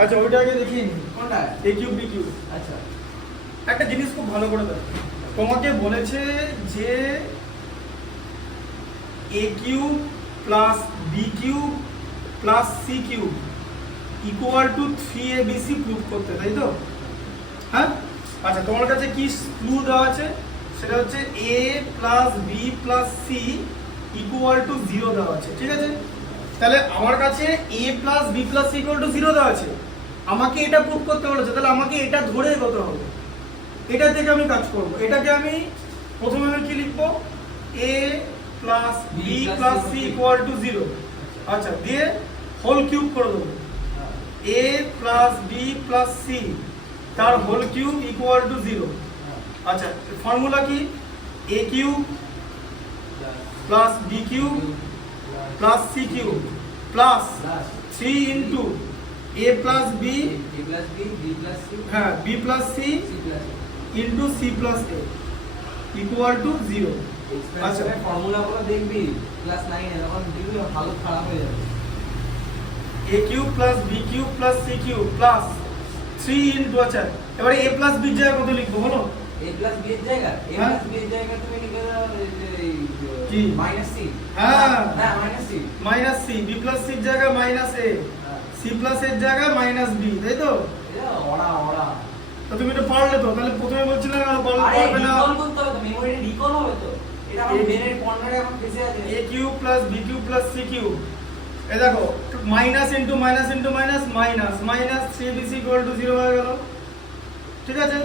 আচ্ছা ওইটা আগে দেখিয়ে নি কোনটা? এ কিউব বি কিউব। আচ্ছা একটা জিনিস খুব ভালো করে দেখো, তোমাকে বলেছে যে a cube plus B cube plus C cube equal to 3abc prove করতে, তাই তো? হ্যাঁ, আচ্ছা তোমার কাছে কি ক্লু দেওয়া আছে? সেটা হচ্ছে a plus B plus C equal to 0 দেওয়া আছে, ঠিক আছে? তাহলে আমার কাছে a plus B plus C equal to 0 দেওয়া আছে, আমাকে এটা প্রুভ করতে বলেছে, তাহলে আমাকে এটা ধরে এগোতে হবে, এটা থেকে আমি কাজ করব। এটাকে আমি প্রথমে আমি কি লিখবো? a plus B plus C equal to 0। আচ্ছা, দিয়ে হোল কিউব করে দেবো, a plus B plus c তার হোল কিউব ইকুয়াল টু 0। আচ্ছা, ফর্মুলা কি? a cube plus B cube plus C cube plus 3 into a plus b হ্যাঁ b plus c into c plus a equal to 0। আচ্ছা, ফর্মুলাগুলো দেখবি class 9 এ তখন দেখবি হালত খারাপ হয়ে যাবে। a cube plus B cube plus C cube plus 3 into, আচ্ছা এবারে a প্লাস বি এর জায়গায় কত লিখবো বলো? a প্লাস b এর জায়গা a প্লাস b এর জায়গা তুমি লিখে দাও কি? Minus c। হ্যাঁ হ্যাঁ minus c। Minus C, B plus C এর জায়গায় মাইনাস এ, সি প্লাস এর জায়গায় মাইনাস বি, তাই তো? এটা ওড়া ওড়া। তো তুমি এটা পারলে তো, তাহলে প্রথমে বলছিলে না পারলে আরে পারবে না। রিকল করতে হবে তো, মেমোরি রিকল হবে তো। এটা আমার ব্রেনের কর্নারে এখন ফেসে আছে। a cube plus B cube plus C cube, এই দেখো minus into minus into minus minus minus 3bc equal to 0 হয়ে গেল, ঠিক আছে?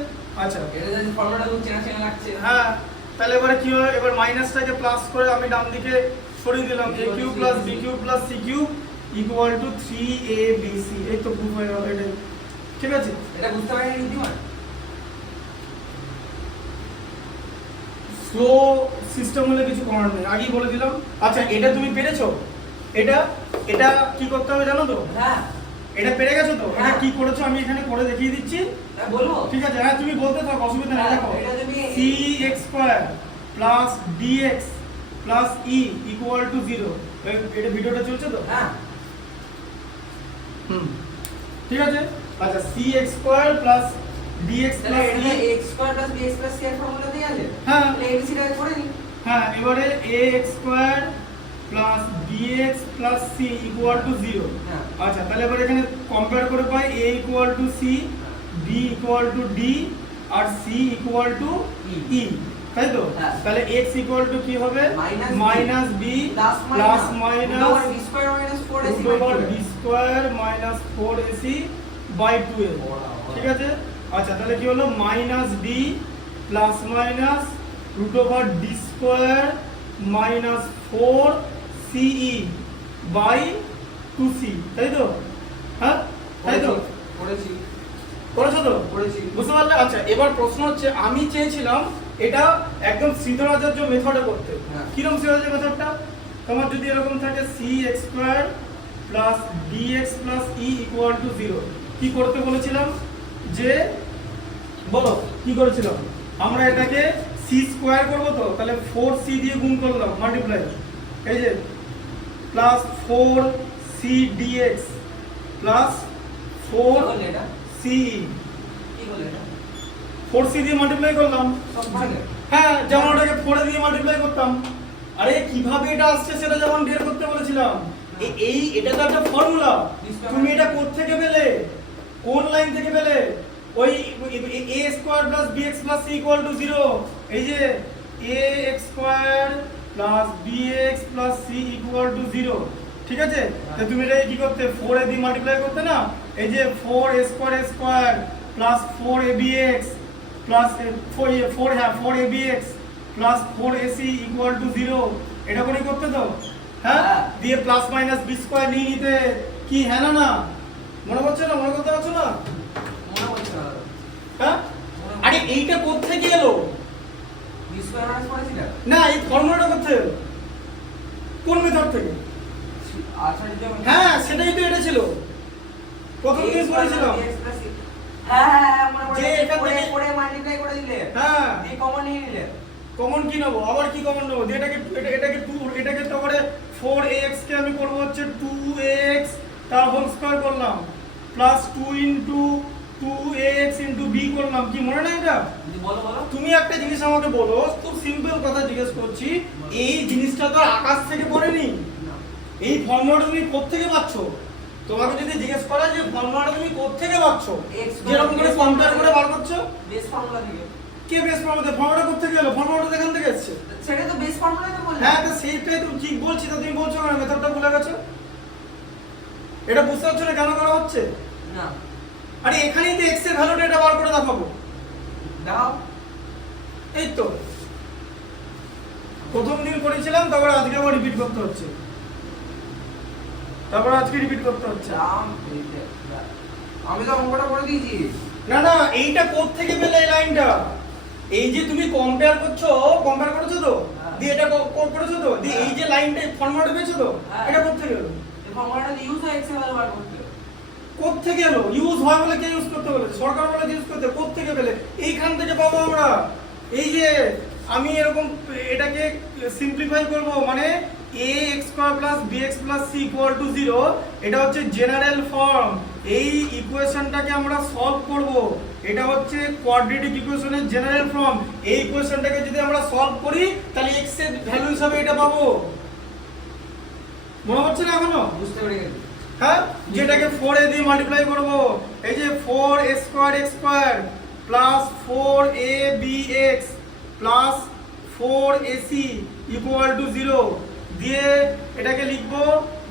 আচ্ছা, এটা যদি ফর্মুলাটা খুব চেনা চেনা লাগছে। হ্যাঁ তাহলে এবারে কি হবে? এবার মাইনাসটাকে প্লাস করে আমি ডান দিকে সরিয়ে দিলাম, a cube plus B cube plus C cube equal to 3abc। এই তো প্রুফ হয়ে গেল, এটাই ঠিক আছে? এটা বুঝতে পারিনি নীতিমান। স্লো সিস্টেম হলে কিছু করার নেই, আগেই বলে দিলাম। আচ্ছা, এটা তুমি পেরেছো? এটা এটা কি করতে হবে জানো তো? হ্যাঁ এটা পেরে গেছো তো? এটা হ্যাঁ। কি করেছো আমি এখানে করে দেখিয়ে দিচ্ছি, হ্যাঁ বলবো। ঠিক আছে? হ্যাঁ তুমি বলতে থাকো, অসুবিধা নেই। দেখো এটা তুমি cx square plus dx plus e equal to 0। এটা ভিডিওটা চলছে তো? হ্যাঁ ঠিক আছে। আচ্ছা, cx স্কয়ার প্লাস dx তাহলে প্লাস এটা e, x square plus bx plus c এর ফর্মুলা দিয়ে আছে। হ্যাঁ তাহলে abc টা করে নি। হ্যাঁ এবারে ax square plus bx plus c equal to 0। হ্যাঁ আচ্ছা, তাহলে এবার এখানে কম্পেয়ার করে পাই a equal to c, b equal to d আর c ইকুয়াল টু e, তাই তো? হ্যাঁ। তাহলে x ইকুয়াল টু কি হবে? Minus b plus minus b square minus 4ac root over b square minus 4ac by 2a, ঠিক আছে? আচ্ছা, তাহলে কি হলো? Minus b plus minus root over d square minus 4ce by 2c, তাই তো? হ্যাঁ তাই তো? করেছি করেছো তো? করেছি। বুঝতে পারলে? আচ্ছা, এবার প্রশ্ন হচ্ছে, আমি চেয়েছিলাম এটা একদম শ্রীধরাচার্য মেথডে করতে। হ্যাঁ। কিরকম শ্রীধরাচার্য মেথডটা? তোমার যদি এরকম থাকে cx square plus dx plus e equal to 0, কি করতে বলেছিলাম? যে বলো কি করেছিলাম? আমরা এটাকে c স্কয়ার করব তো, তাহলে 4c দিয়ে গুণ করলাম, মাল্টিপ্লাই, এই যে plus 4c dx plus 4ce, এটা কি বলে এটা 4c দিয়ে মাল্টিপ্লাই করলাম। সব ভাগে। হ্যাঁ, যেমন ওটাকে 4 দিয়ে মাল্টিপ্লাই করতাম। আরে কিভাবে এটা আসছে সেটা যেমন বের করতে বলেছিলাম। এটা তো একটা ফর্মুলা, তুমি এটা কোথা থেকে পেলে? কোন লাইন থেকে পেলে? ওই a square plus bx plus c equal to 0, এই যে ax square plus bx plus c equal to 0, ঠিক আছে? তো তুমি এটা কি করতে? 4 এ দিয়ে মাল্টিপ্লাই করতে না, এই যে 4a square plus 4abx plus 4abx plus 4ac equal to 0, এটা করেই করতে তো? হ্যাঁ, দিয়ে প্লাস মাইনাস b স্কয়ার নিয়ে নিতে। কি হ্যাঁ না না? মনে পড়ছে না? মনে করতে পারছো না? মনে হচ্ছে না। হ্যাঁ, আরে এইটা কোথা থেকে এলো? b স্কয়ার মাইনাস করেছিল না, এই ফর্মুলাটা কোথা থেকে? কোন মেথড থেকে? আচ্ছা এটা হ্যাঁ, সেটাই তো এটা ছিল, প্রথম দিন করেছিলাম। হ্যাঁ হ্যাঁ হ্যাঁ মনে যে পড়ে এটা করে থেকে- করে মাল্টিপ্লাই করে দিলে। হ্যাঁ, দিয়ে কমন নিয়ে নিলে। কমন কি নেবো? আবার কি কমন নেবো? দিয়ে এটাকে 2, এটাকে তো করে 4ax কে আমি করব হচ্ছে 2ax তার হোল স্কয়ার করলাম, plus 2 into 2ax into b করলাম, কি মনে নাই এটা? বলো বলো। তুমি একটা জিনিস আমাকে বলো, খুব সিম্পল কথা জিজ্ঞেস করছি, এই জিনিসটা তো আকাশ থেকে পড়েনি, না। এই ফর্মুলাটা তুমি কোত্থেকে পাচ্ছ? তোমাকে যদি জিজ্ঞেস করা যে ফর্মুলাটা তুমি কোত্থেকে পাচ্ছ, X যেরকম করে কম্পেয়ার করে বার করছো, বেস ফর্মুলা থেকে। কে বেস ফর্মুলা? ফর্মুলাটা কোত্থেকে এলো? ফর্মুলাটা এখান থেকে এসেছে। সেটা তো বেস ফর্মুলাই তো বললাম। হ্যাঁ, তো সেইটাই তো ঠিক বলছি, তো তুমি বলছো না মেথডটা ভুলে গেছো? এটা বুঝতে পারছো না কেন করা হচ্ছে? না। আরে এখানেই তো x এর ভ্যালুটা এটা বার করে দেখাবো। দাও। এই তো প্রথম দিন করেছিলাম, তারপর আজকে আবার রিপিট করতে হচ্ছে, তারপর আজকে রিপিট করতে হচ্ছে। আমি তো অঙ্কটা করে দিয়েছি। না না, এইটা কোথ থেকে পেলে এই লাইনটা? এই যে তুমি কম্পেয়ার করেছো তো, হ্যাঁ। দিয়ে এটা করেছো তো, দিয়ে এই যে লাইনটা ফর্মুলাটা পেয়েছো তো, হ্যাঁ। এটা কোথ থেকে এলো? এই ফর্মুলাটা ইউজ হয় এক্স এর ভ্যালু বার করতে। কোথ থেকে এলো? ইউজ হয় বলে কে ইউজ করতে বলেছে? সরকার বলে ইউজ করতে, কোথ থেকে পেলে? এইখান থেকে পাবো আমরা। এই যে আমি এরকম এটাকে সিম্পলিফাই করব, মানে ax square plus bx plus c equal to 0, এটা হচ্ছে জেনারেল ফর্ম। এই ইকুয়েশনটাকে আমরা সলভ করব, এটা হচ্ছে কোয়াড্রেটিক ইকুয়েশনের জেনারেল ফর্ম। এই ইকুয়েশনটাকে যদি আমরা সলভ করি, তাহলে x এর ভ্যালু হিসাবে এটা পাবো। মনে হচ্ছে না এখনো? বুঝতে পেরে গেছি। হ্যাঁ, যেটাকে 4 এ দিয়ে মাল্টিপ্লাই করব, এই যে 4a square x square plus 4abx plus 4ac equal to 0, দিয়ে এটাকে লিখব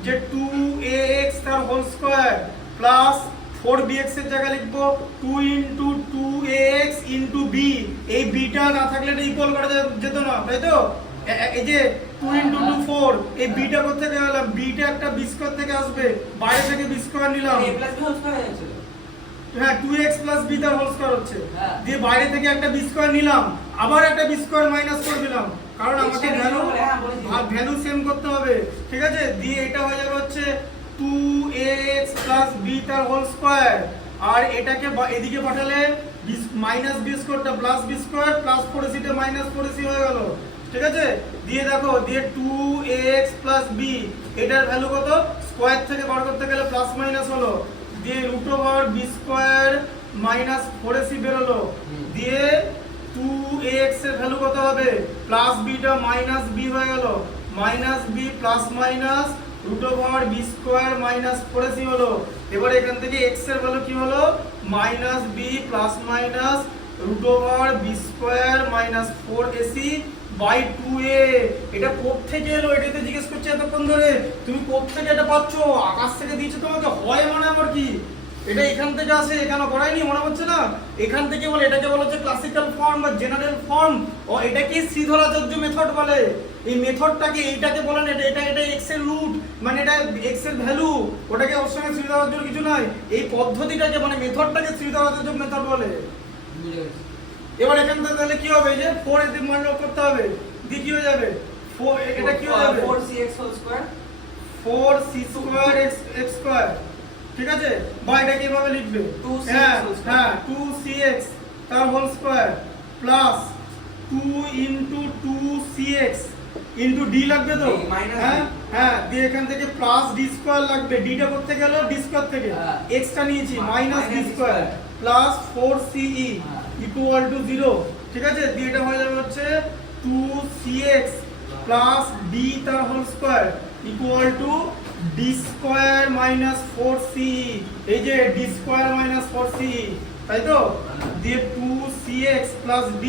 যে 2ax তার হোল স্কয়ার প্লাস 4bx এর জায়গায় লিখব 2 ইনটু 2ax ইনটু b। এই bটা না থাকলে এটা ইকুয়াল করা যেত না, তাই তো? এই যে 2 ইনটু 2 4, এই bটা কোথা থেকে পেলাম? bটা একটা b স্কয়ার থেকে আসবে, বাইরে থেকে b স্কয়ার নিলাম। a plus b whole square হয়ে যাচ্ছে। হ্যাঁ, 2x প্লাস b তার হোল স্কয়ার হচ্ছে, হ্যাঁ। দিয়ে বাইরে থেকে একটা b স্কয়ার নিলাম, আবার একটা b স্কয়ার মাইনাস করে দিলাম, কারণ আমাকে ভ্যালু সেম করতে হবে, ঠিক আছে? দিয়ে এটা হয়ে যাবে হচ্ছে 2ax প্লাস b তার হোল স্কয়ার, আর এটাকে এদিকে পাঠালে মাইনাস b স্কয়ারটা plus b square plus 4ac টা মাইনাস 4ac হয়ে গেল, ঠিক আছে? দিয়ে দেখো, দিয়ে 2ax প্লাস b, এটার ভ্যালু কত? স্কয়ার থেকে বার করতে গেলে প্লাস মাইনাস হলো, দিয়ে root over b square minus 4ac বেরোলো, দিয়ে 2ax এর ভ্যালু কত হবে? প্লাস b টা মাইনাস b হয়ে গেল, minus b plus minus root over b square minus 4ac হলো। এবার এখান থেকে x এর ভ্যালু কি হলো? Minus b plus minus root over b square minus 4ac by 2a। এটা কোথা থেকে এলো? এটাতে জিজ্ঞেস করছি এতক্ষণ ধরে, তুমি কোথা থেকে এটা পাচ্ছো? আকাশ থেকে দিয়েছে তোমাকে, হয় মানে আবার কি? এটা এখান থেকে আসে, এখানে করায়নি, মনে হচ্ছে না? এখান থেকে বলে, এটাকে বলা হচ্ছে ক্লাসিক্যাল ফর্ম বা জেনারেল ফর্ম, ও এটাকে শ্রীধরাচার্য মেথড বলে। এই মেথডটাকে, এইটাকে বলে না, এটা x এর রুট, মানে এটা x এর ভ্যালু, ওটাকে ওর সঙ্গে শ্রীধরাচার্য কিছু নয়। এই পদ্ধতিটাকে, মানে মেথডটাকে শ্রীধরাচার্য মেথড বলে। বুঝে গেছি। এবার এখান থেকে তাহলে কি হবে? যে 4 এর মান যোগ করতে হবে, দিয়ে কি হয়ে যাবে? 4, এটা কি হয়ে যাবে? 4cx whole square 4c square x square, ঠিক আছে? বা এটা কিভাবে লিখবে? 2cx হ্যাঁ whole square। হ্যাঁ, 2cx তার whole square plus 2 into 2cx into d লাগবে তো? D minus হ্যাঁ D। হ্যাঁ, দিয়ে এখান থেকে প্লাস d স্কয়ার লাগবে, d টা করতে গেল d স্কয়ার থেকে, হ্যাঁ। x টা নিয়েছি minus d minus D square square। Plus 4ce হ্যাঁ। ইকুয়াল টু 0, ঠিক আছে? দিয়ে এটা হয়ে যাবে হচ্ছে 2cx প্লাস d তার whole square equal to d square minus 4c, এই যে d স্কয়ার মাইনাস 4c, তাই তো? দিয়ে 2cx প্লাস d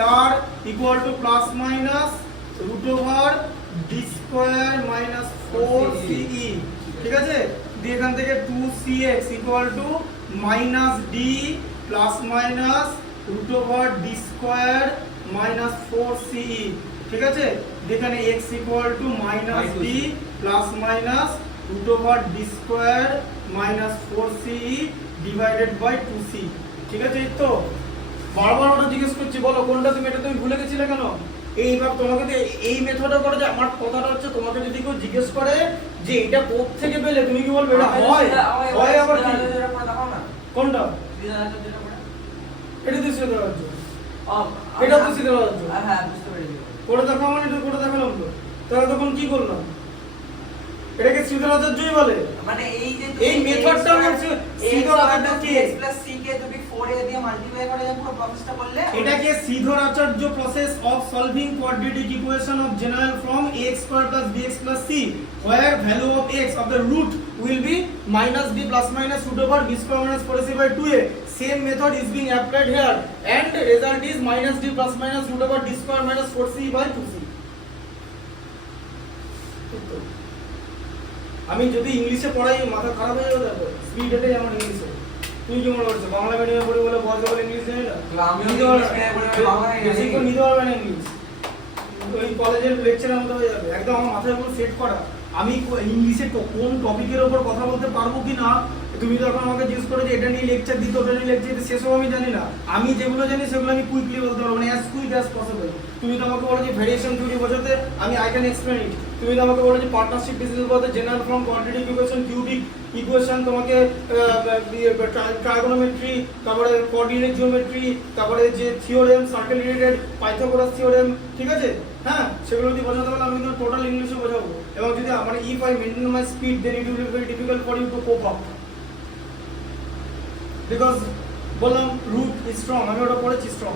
তার equal to plus minus root over d square minus 4ce, ঠিক আছে? দিয়ে এখান থেকে 2cx equal to minus d plus minus root over d square minus 4ce, ঠিক আছে? যেখানে x equal to minus d plus minus root over d square minus 4ce divided by 2c, ঠিক আছে? এই তো বারবার ওটা জিজ্ঞেস করছি, বলো কোনটা তুমি? এটা তুমি ভুলে গেছিলে কেন? এইবার তোমাকে তো এই মেথডে করে, যে আমার কথাটা হচ্ছে, তোমাকে যদি কেউ জিজ্ঞেস করে যে এটা কোথা থেকে পেলে, তুমি কি বলবে? এটা হয় হয় আবার কি? কোনটা? এটা তো শ্রীধরাচার্য, এটা তো শ্রীধরাচার্য। হ্যাঁ বুঝতে পেরেছি। করে দেখাও, মানে এটা করে দেখালাম তো, তাহলে তখন কি করলাম? এটাকে শ্রীধরাচার্যই বলে। মানে এই যে এই মেথডটা মাল্টিপ্লাই করে পুরো প্রসেসটা করলে এটাকে Sridhar Acharya process of solving quadratic equation of general form ax square plus bx plus c where value of x of the root will be minus b plus minus root over b square minus 4ac by 2a. Same method is being applied here and result is minus d plus minus root over d square minus 4c by 2c. আমি যদি ইংলিশে পড়াই মাথা খারাপ হয়ে যাবে, দেখো speed এটাই আমার ইংলিশে। তুমি কি মনে করছো বাংলা মিডিয়ামে পড়ে বলে বলতে বলে ইংলিশ জানি না? আমিও ইংলিশ মিডিয়ামে পড়ে বাংলা বেশি করে নিতে পারবে না ইংলিশ, ওই কলেজের লেকচারের মতো হয়ে যাবে। একদম আমার মাথায় পুরো সেট করা আমি ইংলিশে কোন টপিকের উপর কথা বলতে পারবো কি না। তুমি যখন আমাকে জিজ্ঞেস করো যে এটা নিয়ে লেকচার দিতে ওটা নিয়ে লেকচার দিতে, সেসব আমি জানি না। আমি যেগুলো জানি সেগুলো আমি কুইকলি বলতে পারবো, মানে অ্যাজ কুইক অ্যাজ পসিবল। তুমি তো আমাকে বলো যে ভেরিয়েশন থিওরি বোঝাতে, আমি আই ক্যান এক্সপ্লেন ইট। তুমি তো আমাকে বলো যে পার্টনারশিপ ডিসিশন বলতে general form quadratic equation cubic equation, তোমাকে ট্রাইগোনোমেট্রি, তারপরে কোঅর্ডিনেট জিওমেট্রি, তারপরে যে theorem circle related Pythagoras theorem, ঠিক আছে? হ্যাঁ, সেগুলো যদি বোঝাতে পারলে আমি কিন্তু টোটাল ইংলিশে বোঝাবো। এবং যদি আমার if I maintain my speed then it will be very difficult for you to cope up, because বললাম রুট ইজ স্ট্রং, আমি ওটা পড়েছি স্ট্রং।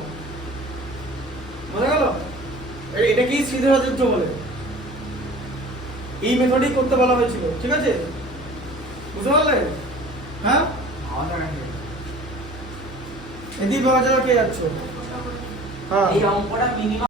বোঝা গেল? এটাকেই শ্রীধর আচার্য বলে, এই মেথডেই করতে বলা হয়েছিল, ঠিক আছে? বুঝতে পারলে? হ্যাঁ, এদিকে বাজার কে যাচ্ছ? হ্যাঁ, এই অঙ্কটা মিনিমাম